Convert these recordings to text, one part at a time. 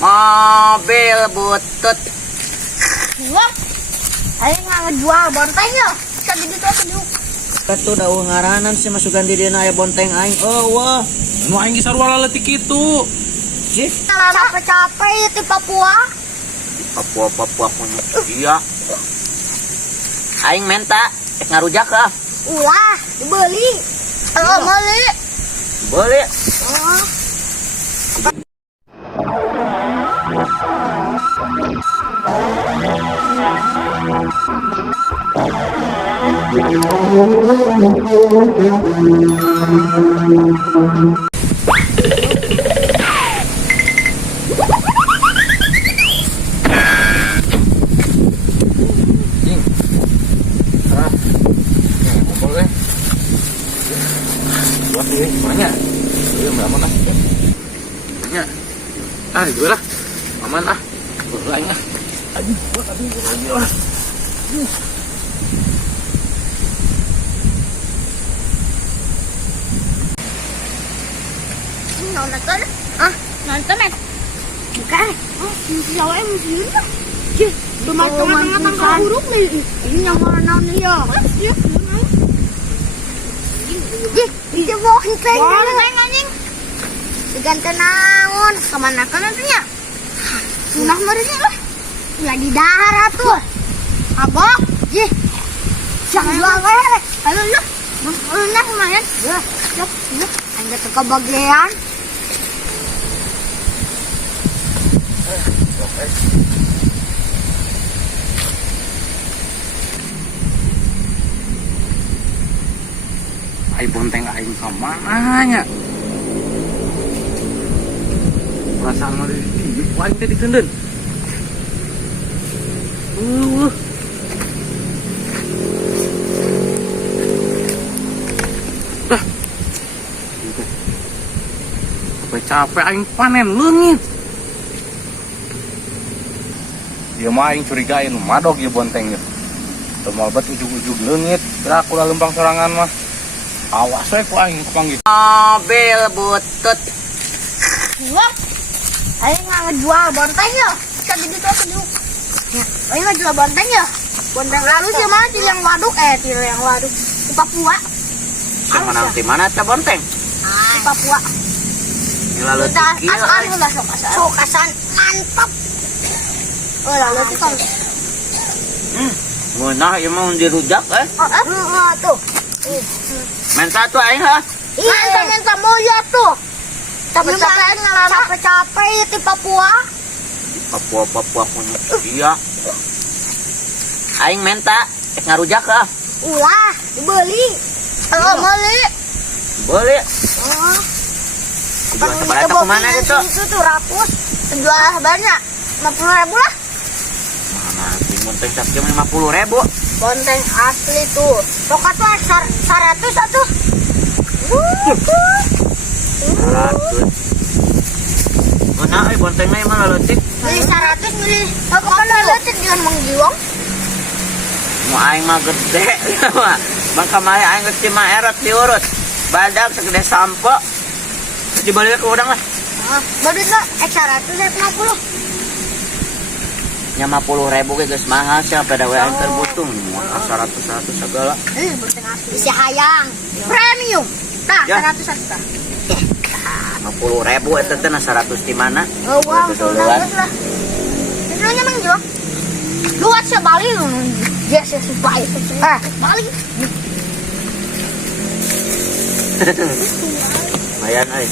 Mobil butut. Wah, ayo nggak ngejual bontengnya. Tadi itu aku dulu. Itu daun ngaranan sih masukan di dina aya bonteng aing. Oh wah. Nu aing sarua leutik kitu. Sih. Capek-capek itu Papua. Papua punya. Iya. Aing menta ngarujak lah. Ulah, dibeli. Kalau beli. Boleh. Oh. Boleh. Buat ini banyak. Iya, aman ah. Banyak. Ah, itu lah. Aman ah. Lain ah. Aduh, lagi lah. Nonton? Ah, nonton men? Bukan. Oh, siapa yang muslim lah? Cih, tengah-tengah huruf nih. Ini yang mana nih ya? Iya, Jih, bonteng. Bonteng anjing. Diganti naon? Kemana kan nantinya? Sunah merinya lah. Ulah di darat tuh. Abok. Jih. Jangan jual lele. Halo lu. Nah lumayan. Ya. Anda teka bagian. Ai bonteng aing ka mananya. Perasaan mah di aing teh dikeundeun. Dah. Capek aing panen leungit. Ieu mah aing curigain madog ieu bonteng ieu. Teu malbet ujug-ujug leungit, gerak ulah lempang sorangan mah. Awas we ku aing panggil. Mobil butut. Wah, ayo nggak ngejual bontengnya. Tadi itu aku dulu. Ya, ayo ngejual bontengnya. Bonteng lalu sih mana di yang waduk yang waduk di Papua. Sama nanti mana teh bonteng? Di Papua. Ini lalu tikil. Sokasan mantap. Oh lalu itu kan. Ngeunah ieu mah dirujak Tuh. Menta tuh aing ha. Iya, minta mulia tuh. Capek-capek itu Papua. Papua punya. Iya. Aing menta ngarujak lah. Ulah, dibeli. Kalau beli. Boleh. Oh. Jual sebarang ke mana gitu? Itu tuh rakus. Jual banyak. 50.000 lah. Mana si bonteng sak jam 50.000. Bonteng asli tuh. Tokat tuh 100 satu. 100. Mana bontengnya emang leutik. Beli 100 beli. Aku kan leutik jangan menggiwang. Mau aing mah gede. Bangka maya aing geus cima eret diurut. Badak segede sampo. Dibalik ke udang lah. Baru itu 150. Nya 50.000 ge geus mahal sia pada we aing terbutung. 100 segala. Bonteng asli. Isi hayang. Premium. Tah, Ya. 100 juta. 50.000 eta teh 100 di mana? Oh, wow, Itu sudah duluan. bagus lah. Itu nya mang jo. Luat sih Bali lu. Dia sih supaya. Bali. Lumayan euy.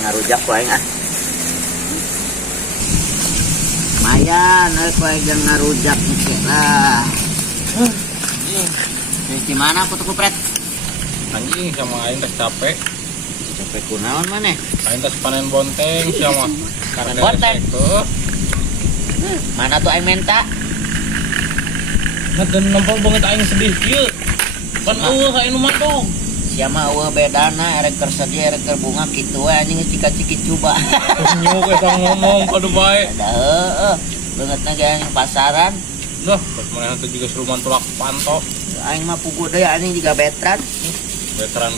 Ngarujak ku aing ah. Lumayan euy ku aing ngarujak engke lah. Di mana aku tuh pret? Anjing sama aing teh capek. Capek kunaon maneh? Aing teh panen bonteng sama karena Bonteng? tuh. Mana tuh aing menta? Ngeun nempel banget aing sedih kieu. Pan eueuh aing nu madog. Sia mah eueuh bedana erek keur sedia erek keur bunga kitu we anjing cika-ciki coba. Terus nyuk we sang ngomong padu bae. Ada heeh. Beungeutna ge anjing pasaran. Dah, pas mana teh juga seruman tulak panto. Aing mah pugu deui anjing juga veteran. Veteran.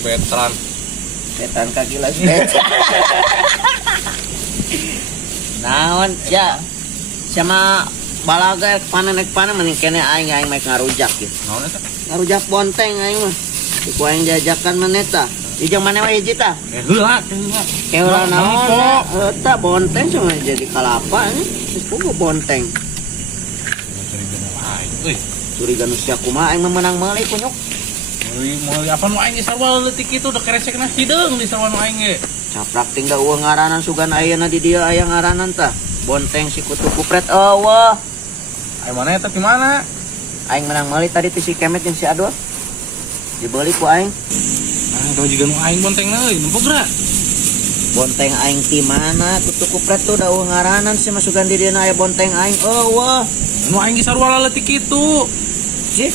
Veteran kaki las veteran. Naon ya sama balaga panen mending kene aing make ngarujak gitu. Naon eta? Ngarujak bonteng aing mah. Ku aing jajakan maneta. Ijang mana wae hiji tah? Heula. Keura naon? Eta bonteng cuma jadi kalapa nih. Geus boga bonteng. Euy, Curiga nu sia kumaha aing meunang meuli kunyuk. meuli apa nu aing sarua leutik kitu da keresekna hideung di sarua nu aing ge. Caprak tinggal uang ngaranan sugan ayeuna di dia aya ngaranan tah. Bonteng si kutu kupret eueuh. Aing mana eta di mana? Aing menang meuli tadi ti si Kemet jeung si Adul. Dibeli ku aing. Nah, kalau juga nu aing bontengna euy, nempok geura. Bonteng aing ti mana? Kutu kupret tuh da uang ngaranan si masukan di dieu aya bonteng aing eueuh. Nu aing ge sarua leutik kitu. Sih.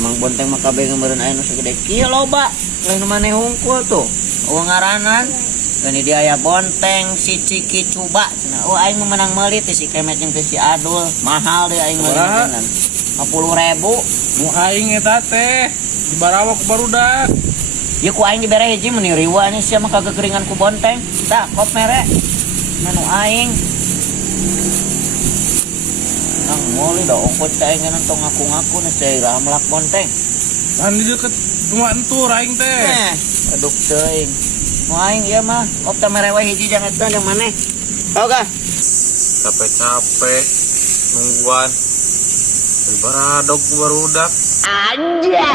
Emang bonteng mah kabeh gameureun aya nu sagede kieu loba. Lain maneh hungkul tuh. Uang ngaranan. Dan di dia aya bonteng si Ciki Cuba. Cenah, oh aing menang meuli ti si Kemet jeung ti si Adul. Mahal deh aing meuli Berapa? dengan 50.000. Nu aing eta teh dibarawa ku barudak. Ya ku aing dibere hiji mun riwa nya sia mah kagak keringan ku bonteng. Tah, kop mere. Anu aing. Nang meuli da ongkos teh aing ngan ngaku-ngaku na saya ramlak bonteng. Kan di deket rumah entur aing teh. Aduk teuing. Mau aing ieu mah kop teh mere wae hiji jang eta jang maneh. Tau gah? Capek-capek nungguan. Baradog ku barudak. Anjay.